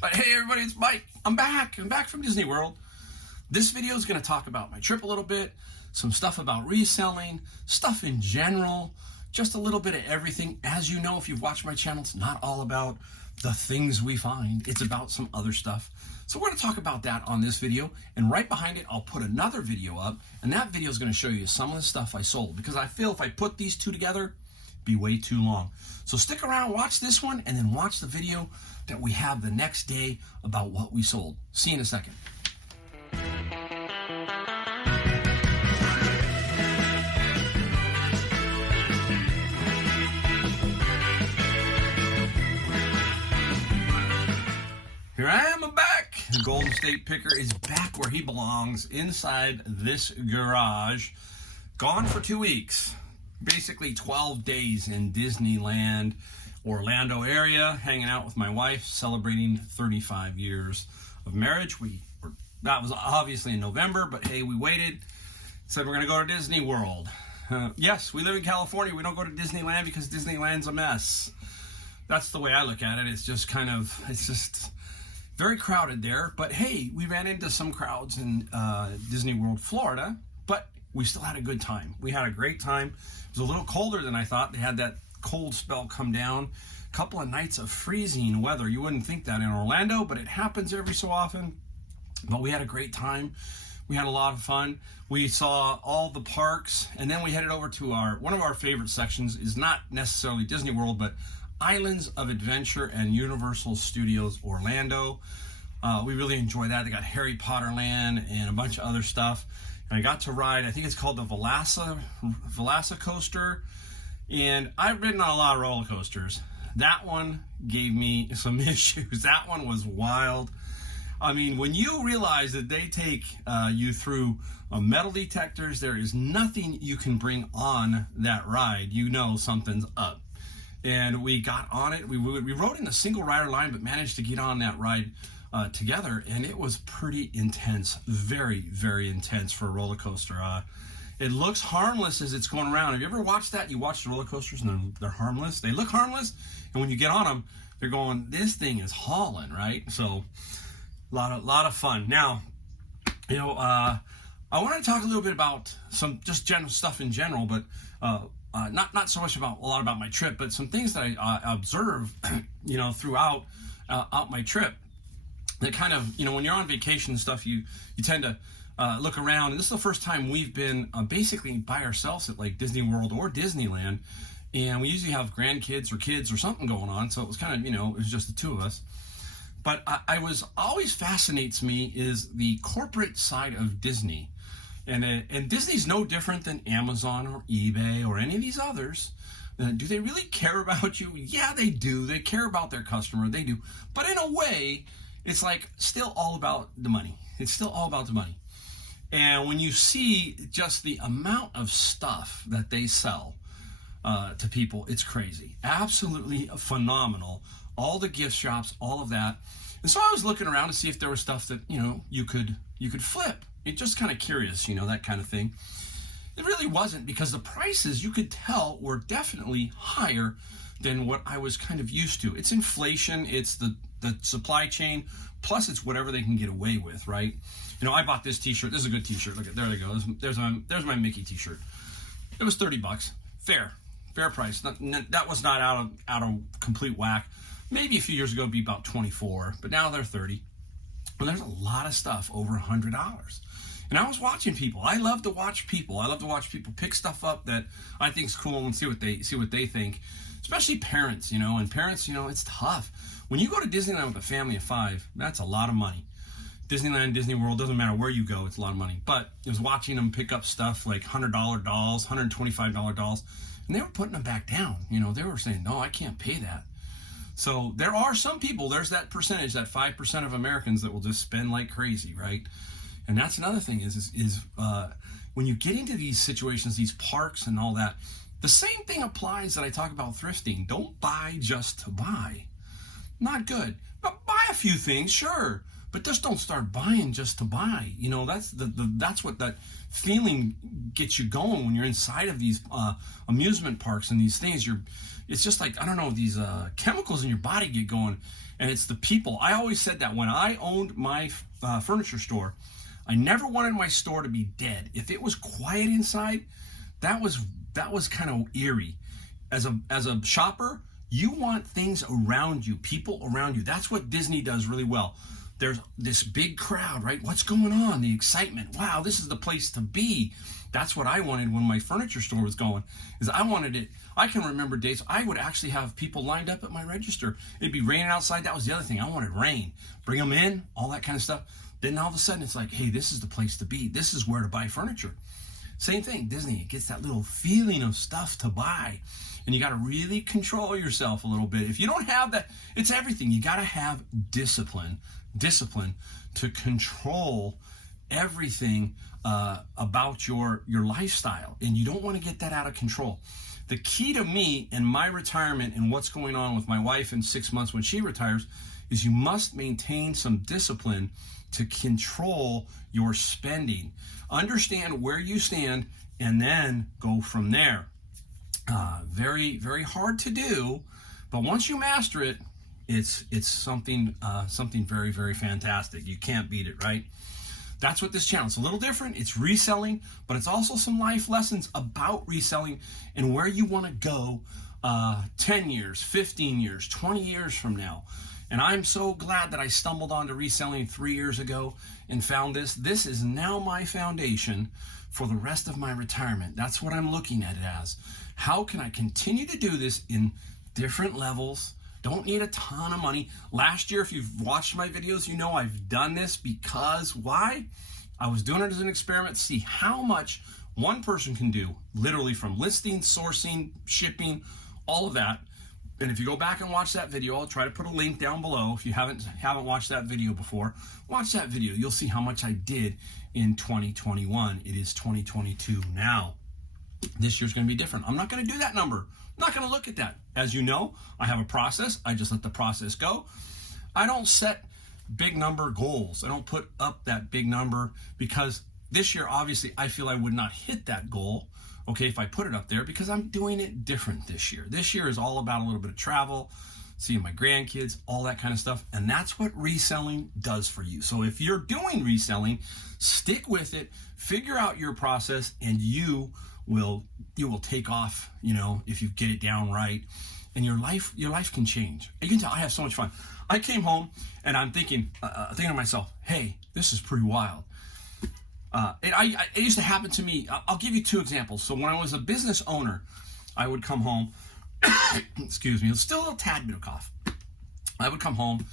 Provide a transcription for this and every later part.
But hey everybody, it's Mike. I'm back from Disney World. This video is going to talk about my trip a little bit, some stuff about reselling, stuff in general, just a little bit of everything. As you know, if you've watched my channel, it's not all about the things we find. It's about some other stuff. So we're going to talk about that on this video, and right behind it, I'll put another video up, and that video is going to show you some of the stuff I sold, because I feel if I put these two together, it'd be way too long. So stick around, watch this one, and then watch the video that we have the next day about what we sold. See you in a second. Here I am, I'm back. The Golden State Picker is back where he belongs, inside this garage. Gone for 2 weeks. Basically 12 days in Disneyland, Orlando area, hanging out with my wife, celebrating 35 years of marriage. That was obviously in November, but hey, we waited. Said we're going to go to Disney World. Yes, we live in California. We don't go to Disneyland because Disneyland's a mess. That's the way I look at it. It's just very crowded there. But hey, we ran into some crowds in Disney World, Florida, but we still had a good time. We had a great time. It was a little colder than I thought. They had that cold spell come down. A couple of nights of freezing weather. You wouldn't think that in Orlando, but it happens every so often. But we had a great time. We had a lot of fun. We saw all the parks, and then we headed over to one of our favorite sections. Is not necessarily Disney World, but Islands of Adventure and Universal Studios Orlando. We really enjoy that. They got Harry Potter Land and a bunch of other stuff. And I got to ride, I think it's called the Velocicoaster. And I've ridden on a lot of roller coasters. That one gave me some issues. That one was wild. I mean, when you realize that they take you through metal detectors, there is nothing you can bring on that ride. You know something's up. And we got on it. We rode in a single rider line, but managed to get on that ride together, and it was pretty intense. Very, very intense for a roller coaster. It looks harmless as it's going around. Have you ever watched that? You watch the roller coasters and they're harmless. They look harmless, and when you get on them, they're going, this thing is hauling, right? So a lot of fun. Now, you know, I want to talk a little bit about some just general stuff in general, but not so much about a lot about my trip, but some things that I observe, you know, throughout out my trip. That kind of, you know, when you're on vacation and stuff, you tend to look around. And this is the first time we've been basically by ourselves at like Disney World or Disneyland. And we usually have grandkids or kids or something going on. So it was kind of, you know, it was just the two of us. But always fascinates me is the corporate side of Disney. And Disney's no different than Amazon or eBay or any of these others. Do they really care about you? Yeah, they do. They care about their customer. They do. But in a way, it's like still all about the money. It's still all about the money. And when you see just the amount of stuff that they sell to people, it's crazy. Absolutely phenomenal. All the gift shops, all of that. And so I was looking around to see if there was stuff that, you know, you could flip. It's just kind of curious, you know, that kind of thing. It really wasn't, because the prices, you could tell, were definitely higher than what I was kind of used to. It's inflation, it's the supply chain, plus it's whatever they can get away with, right? You know, I bought this t-shirt. This is a good t-shirt. Look at, there they go. There's my Mickey t-shirt. It was $30. Fair price. That was not out of complete whack. Maybe a few years ago it'd be about $24, but now they're $30. But there's a lot of stuff over $100. And I was watching people. I love to watch people. I love to watch people pick stuff up that I think is cool and see what they think. Especially parents, you know. And parents, you know, it's tough. When you go to Disneyland with a family of 5, that's a lot of money. Disneyland, Disney World, doesn't matter where you go, it's a lot of money. But I was watching them pick up stuff like $100 dolls, $125 dolls, and they were putting them back down. You know, they were saying, no, I can't pay that. So there are some people, there's that percentage, that 5% of Americans that will just spend like crazy, right? And that's another thing is when you get into these situations, these parks and all that, the same thing applies that I talk about thrifting. Don't buy just to buy. Not good. But buy a few things, sure. but just don't start buying just to buy. That's what that feeling gets you going when you're inside of these amusement parks and these things. It's just like, I don't know, these chemicals in your body get going, and it's the people. I always said that when I owned my furniture store, I never wanted my store to be dead. If it was quiet inside, that was kind of eerie. As a shopper, you want things around you, people around you. That's what Disney does really well. There's this big crowd, right? What's going on? The excitement. Wow, this is the place to be. That's what I wanted when my furniture store was going, is I wanted it. I can remember days I would actually have people lined up at my register. It'd be raining outside. That was the other thing. I wanted rain. Bring them in, all that kind of stuff. Then all of a sudden it's like, hey, this is the place to be. This is where to buy furniture. Same thing, Disney. It gets that little feeling of stuff to buy. And you got to really control yourself a little bit. If you don't have that, it's everything. You got to have discipline to control everything about your lifestyle. And you don't want to get that out of control. The key to me and my retirement and what's going on with my wife in 6 months when she retires is you must maintain some discipline to control your spending. Understand where you stand and then go from there. Very, very hard to do, but once you master it, it's something very, very fantastic. You can't beat it, right? That's what this channel is. A little different. It's reselling, but it's also some life lessons about reselling and where you want to go 10 years, 15 years, 20 years from now. And I'm so glad that I stumbled onto reselling 3 years ago and found this. This is now my foundation for the rest of my retirement. That's what I'm looking at it as. How can I continue to do this in different levels? Don't need a ton of money. Last year, if you've watched my videos, you know I've done this because why? I was doing it as an experiment to see how much one person can do, literally from listing, sourcing, shipping, all of that. And if you go back and watch that video, I'll try to put a link down below. If you haven't watched that video before, watch that video. You'll see how much I did in 2021. It is 2022 now. This year's going to be different. I'm not going to do that number. I'm not going to look at that. As you know, I have a process. I just let the process go. I don't set big number goals. I don't put up that big number because this year, obviously, I feel I would not hit that goal, okay, if I put it up there, because I'm doing it different this year. This year is all about a little bit of travel, seeing my grandkids, all that kind of stuff. And that's what reselling does for you. So if you're doing reselling, stick with it, figure out your process, and you will take off, if you get it down right, and your life can change. You can tell I have so much fun. I came home and I'm thinking to myself, hey, this is pretty wild. It used to happen to me. I'll give you 2 examples. So when I was a business owner, I would come home, excuse me, it's still a tad bit of cough. I would come home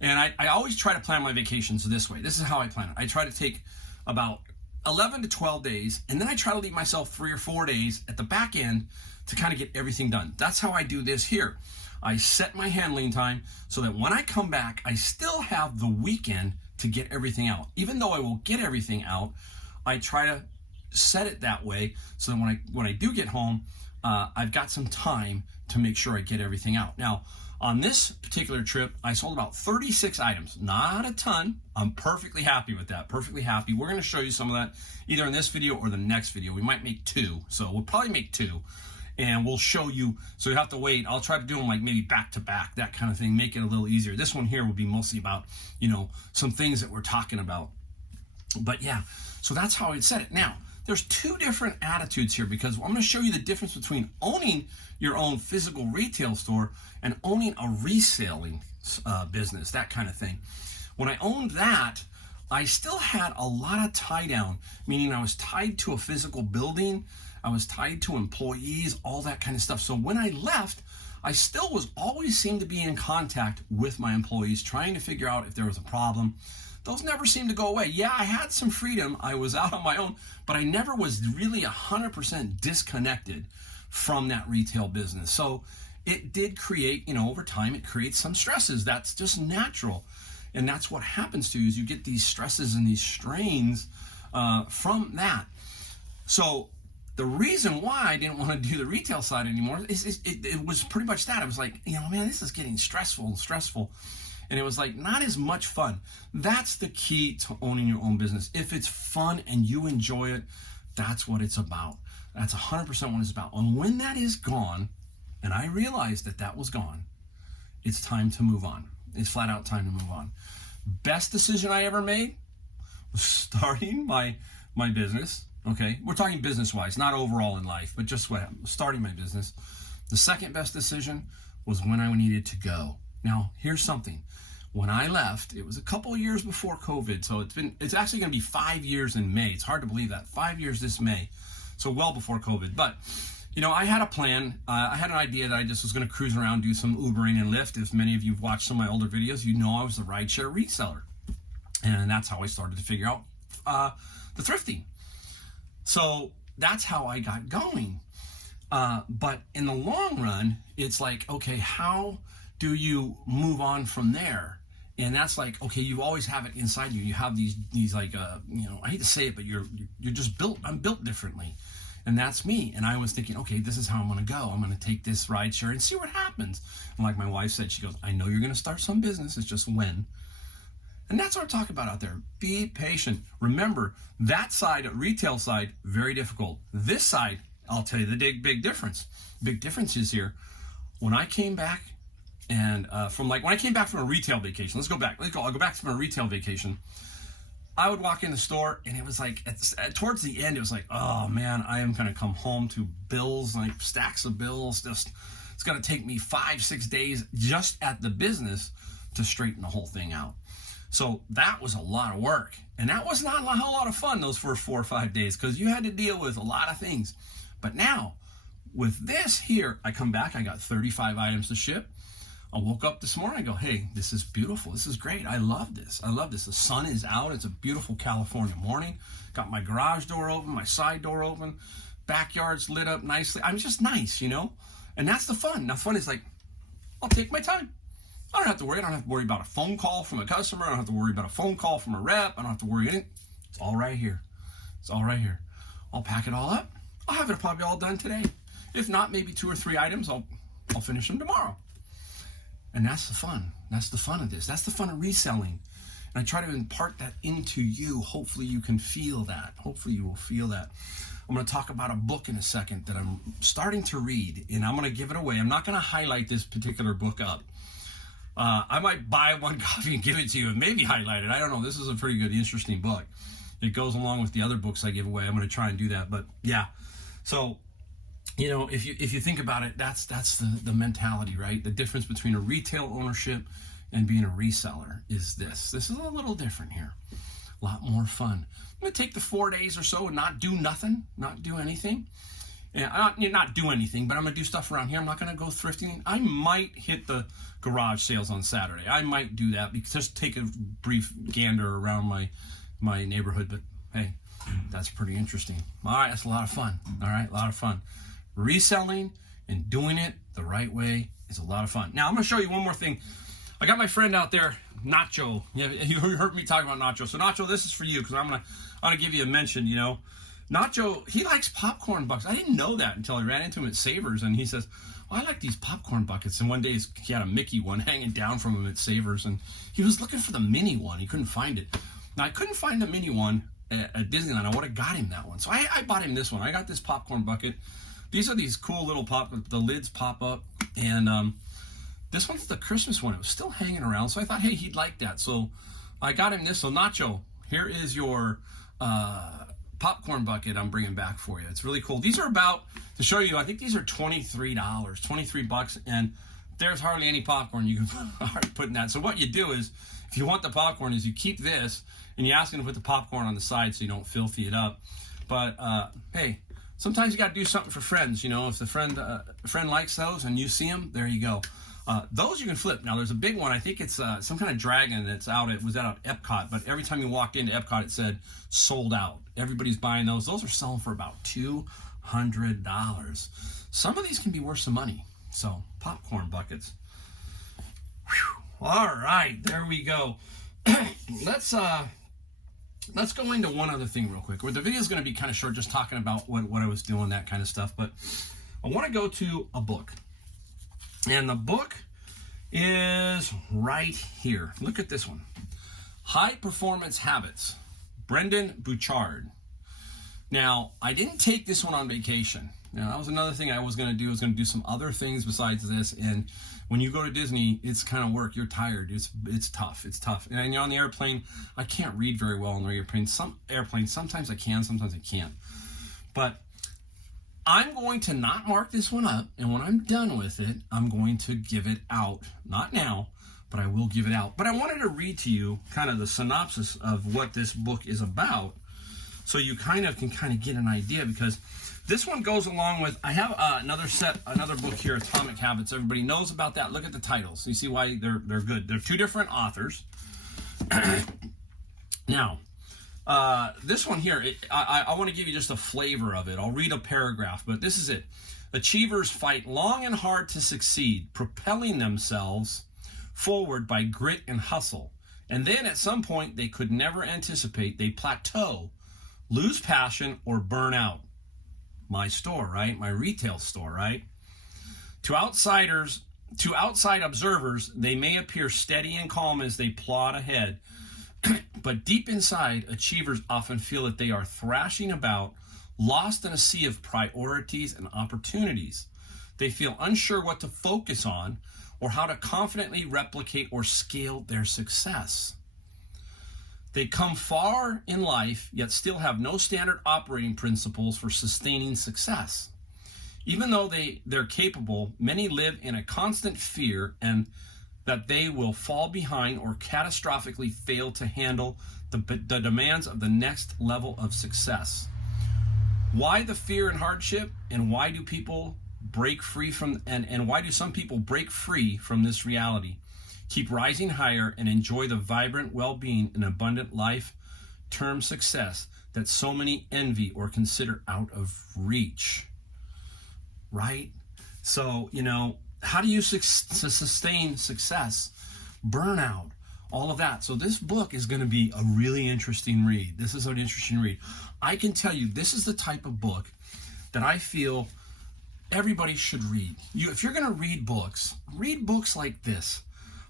and I always try to plan my vacations this way. This is how I plan it. I try to take about 11 to 12 days, and then I try to leave myself 3 or 4 days at the back end to kind of get everything done. That's how I do this here. I set my handling time so that when I come back, I still have the weekend to get everything out. Even though I will get everything out, I try to set it that way so that when I do get home, I've got some time to make sure I get everything out. Now, on this particular trip, I sold about 36 items. Not a ton. I'm perfectly happy with that. Perfectly happy. We're going to show you some of that either in this video or the next video. We might make 2. So we'll probably make 2. And we'll show you. So you have to wait. I'll try to do them like maybe back to back, that kind of thing. Make it a little easier. This one here will be mostly about, some things that we're talking about. But yeah, so that's how I'd set it. Now, there's 2 different attitudes here because I'm going to show you the difference between owning your own physical retail store and owning a reselling business, that kind of thing. When I owned that, I still had a lot of tie down, meaning I was tied to a physical building, I was tied to employees, all that kind of stuff. So when I left, I still was always seemed to be in contact with my employees, trying to figure out if there was a problem. Those never seemed to go away. Yeah, I had some freedom. I was out on my own, but I never was really 100% disconnected from that retail business. So it did create, over time, it creates some stresses. That's just natural. And that's what happens to you is you get these stresses and these strains from that. So the reason why I didn't want to do the retail side anymore is it was pretty much that. I was like, man, this is getting stressful. and it was like not as much fun. That's the key to owning your own business. If it's fun and you enjoy it, that's what it's about. That's 100% what it's about. And when that is gone, and I realized that that was gone, it's time to move on. It's flat out time to move on. Best decision I ever made was starting my business. Okay, we're talking business-wise, not overall in life, but just starting my business. The second best decision was when I needed to go. Now, here's something. When I left, it was a couple of years before COVID, so it's actually going to be 5 years in May. It's hard to believe that. 5 years this May, so well before COVID. But I had a plan. I had an idea that I just was going to cruise around, do some Ubering and Lyft. If many of you have watched some of my older videos, you know I was the rideshare reseller. And that's how I started to figure out the thrifting. So that's how I got going. But in the long run, it's like, okay, how do you move on from there? And that's like, okay, you always have it inside you. You have these like, I hate to say it, but you're just built. I'm built differently. And that's me. And I was thinking, okay, this is how I'm going to go. I'm going to take this rideshare and see what happens. And like my wife said, she goes, I know you're going to start some business. It's just when. And that's what I'm talking about out there. Be patient. Remember, that side, retail side, very difficult. This side, I'll tell you the big difference. Big difference is here. When I came back and when I came back from a retail vacation, I'll go back from a retail vacation. I would walk in the store and it was like, towards the end, it was like, oh man, I am going to come home to bills, like stacks of bills. It's going to take me 5-6 days just at the business to straighten the whole thing out. So that was a lot of work. And that was not a whole lot of fun those first 4 or 5 days because you had to deal with a lot of things. But now, with this here, I come back, I got 35 items to ship. I woke up this morning, I go, hey, this is beautiful. This is great. I love this. The sun is out. It's a beautiful California morning. Got my garage door open, my side door open, backyard's lit up nicely. I'm just nice, And that's the fun. Now, fun is like, I'll take my time. I don't have to worry. I don't have to worry about a phone call from a customer. I don't have to worry about a phone call from a rep. I don't have to worry anything. It's all right here. I'll pack it all up. I'll have it probably all done today. If not, maybe 2 or 3 items. I'll finish them tomorrow. And that's the fun. That's the fun of this. That's the fun of reselling. And I try to impart that into you. Hopefully you can feel that. Hopefully you will feel that. I'm going to talk about a book in a second that I'm starting to read, and I'm going to give it away. I'm not going to highlight this particular book up. I might buy one copy and give it to you and maybe highlight it. I don't know. This is a pretty good, interesting book. It goes along with the other books I give away. I'm going to try and do that. But yeah, so if you think about it, that's the mentality, right? The difference between a retail ownership and being a reseller is this. This is a little different here. A lot more fun. I'm going to take the 4 days or so and not do nothing, not do anything. And not do anything, but I'm going to do stuff around here. I'm not going to go thrifting. I might hit the garage sales on Saturday. I might do that because just take a brief gander around my neighborhood. But hey, that's pretty interesting. All right, that's a lot of fun. All right, a lot of fun. Reselling and doing it the right way is a lot of fun. Now, I'm going to show you one more thing. I got my friend out there, Nacho. Yeah, you heard me talking about Nacho. So, Nacho, this is for you because I'm gonna give you a mention, Nacho, he likes popcorn buckets. I didn't know that until I ran into him at Savers, and he says, well, I like these popcorn buckets. And one day he had a Mickey one hanging down from him at Savers, and he was looking for the mini one. He couldn't find it. Now, I couldn't find the mini one at Disneyland. I would have got him that one. So I bought him this one. I got this popcorn bucket. These are these cool little the lids pop up, and this one's the Christmas one. It was still hanging around, so I thought, hey, he'd like that. So I got him this. So, Nacho, here is your popcorn bucket I'm bringing back for you. It's really cool. These are about, to show you, I think these are $23, $23, and there's hardly any popcorn you can put in that. So what you do is, if you want the popcorn, is you keep this, and you ask them to put the popcorn on the side so you don't filthy it up. But, hey, sometimes you got to do something for friends. If the friend likes those and you see them, there you go. Those you can flip. Now, there's a big one. I think it's some kind of dragon that's out. It was out at Epcot, but every time you walked into Epcot, it said sold out. Everybody's buying those. Those are selling for about $200. Some of these can be worth some money. So, popcorn buckets. Whew. All right, there we go. Let's go into one other thing real quick. The video is going to be kind of short, just talking about what I was doing, that kind of stuff. But I want to go to a book. And the book is right here. Look at this one. High Performance Habits, Brendan Burchard. Now, I didn't take this one on vacation. Now, that was another thing I was going to do. I was going to do some other things besides this. And when you go to Disney, it's kind of work. You're tired. It's tough. It's tough. And you're on the airplane. I can't read very well on the airplane. Some airplanes, sometimes I can, sometimes I can't. But I'm going to not mark this one up. And when I'm done with it, I'm going to give it out. Not now, but I will give it out. But I wanted to read to you kind of the synopsis of what this book is about, so you can get an idea, because this one goes along with, I have another book here, Atomic Habits. Everybody knows about that. Look at the titles. You see why they're good. They're two different authors. Now, this one here, I want to give you just a flavor of it. I'll read a paragraph, but this is it. Achievers fight long and hard to succeed, propelling themselves forward by grit and hustle. And then at some point they could never anticipate, they plateau, lose passion, or burn out. My store, right? My retail store, right? To outside observers, they may appear steady and calm as they plod ahead, but deep inside, achievers often feel that they are thrashing about, lost in a sea of priorities and opportunities. They feel unsure what to focus on or how to confidently replicate or scale their success. They come far in life, yet still have no standard operating principles for sustaining success. Even though they're capable, many live in a constant fear and that they will fall behind or catastrophically fail to handle the demands of the next level of success. Why the fear and hardship, and why do people break free from, and why do some people break free from this reality? Keep rising higher and enjoy the vibrant well-being and abundant life-term success that so many envy or consider out of reach. Right? So, how do you sustain success? Burnout, all of that. So this book is going to be a really interesting read. This is an interesting read. I can tell you, this is the type of book that I feel everybody should read. If you're going to read books like this.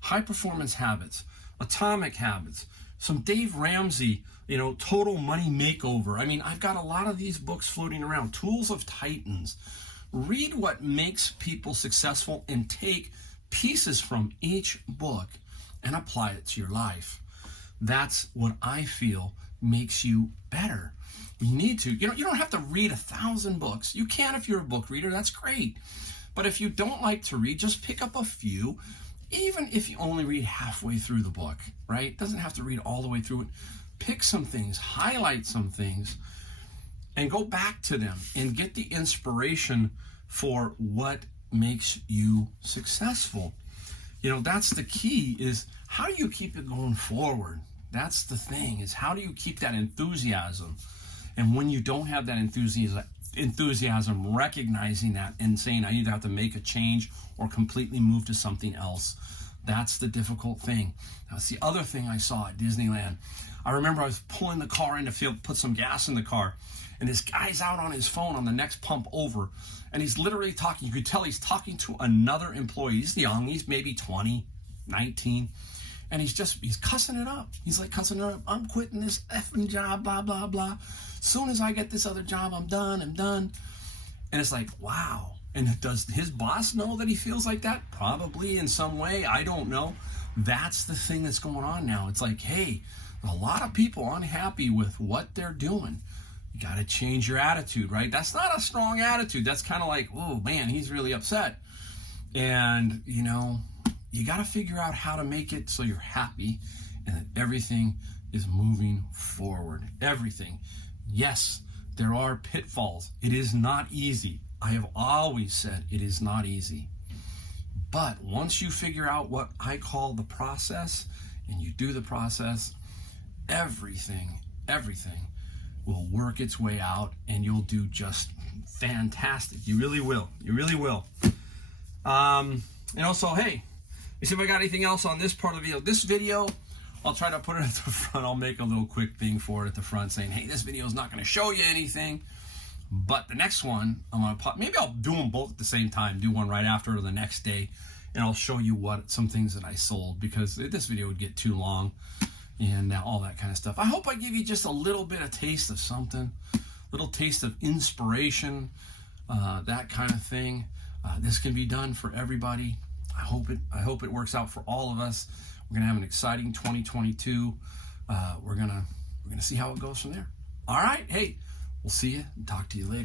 High Performance Habits, Atomic Habits, some Dave Ramsey, Total Money Makeover. I mean, I've got a lot of these books floating around. Tools of Titans. Read what makes people successful and take pieces from each book and apply it to your life. That's what I feel makes you better. You need to. You don't have to read 1,000 books. You can if you're a book reader. That's great. But if you don't like to read, just pick up a few. Even if you only read halfway through the book, right? Doesn't have to read all the way through it. Pick some things, highlight some things, and go back to them and get the inspiration for what makes you successful. That's the key, is how do you keep it going forward? That's the thing, is how do you keep that enthusiasm? And when you don't have that enthusiasm, recognizing that and saying, I either have to make a change or completely move to something else. That's the difficult thing. That's the other thing I saw at Disneyland. I remember I was pulling the car in to put some gas in the car, and this guy's out on his phone on the next pump over, and he's literally talking. You could tell he's talking to another employee. He's young. He's maybe 20, 19. And he's cussing it up. He's like cussing it up. I'm quitting this effing job, blah, blah, blah. Soon as I get this other job, I'm done. And it's like, wow. And does his boss know that he feels like that? Probably in some way. I don't know. That's the thing that's going on now. It's like, hey, a lot of people unhappy with what they're doing. You got to change your attitude, right? That's not a strong attitude. That's kind of like, oh, man, he's really upset. And, you got to figure out how to make it so you're happy and that everything is moving forward. Everything. Yes, there are pitfalls. It is not easy. I have always said it is not easy. But once you figure out what I call the process and you do the process, everything will work its way out and you'll do just fantastic. You really will. You really will. And also, hey, you see if I got anything else on this part of the video. This video, I'll try to put it at the front. I'll make a little quick thing for it at the front saying, hey, this video is not going to show you anything. But the next one, I'm going to maybe I'll do them both at the same time. Do one right after or the next day and I'll show you some things that I sold, because this video would get too long and all that kind of stuff. I hope I give you just a little bit of taste of something, little taste of inspiration, that kind of thing. This can be done for everybody. I hope it works out for all of us. We're gonna have an exciting 2022. We're gonna see how it goes from there. All right, hey, we'll see you and talk to you later.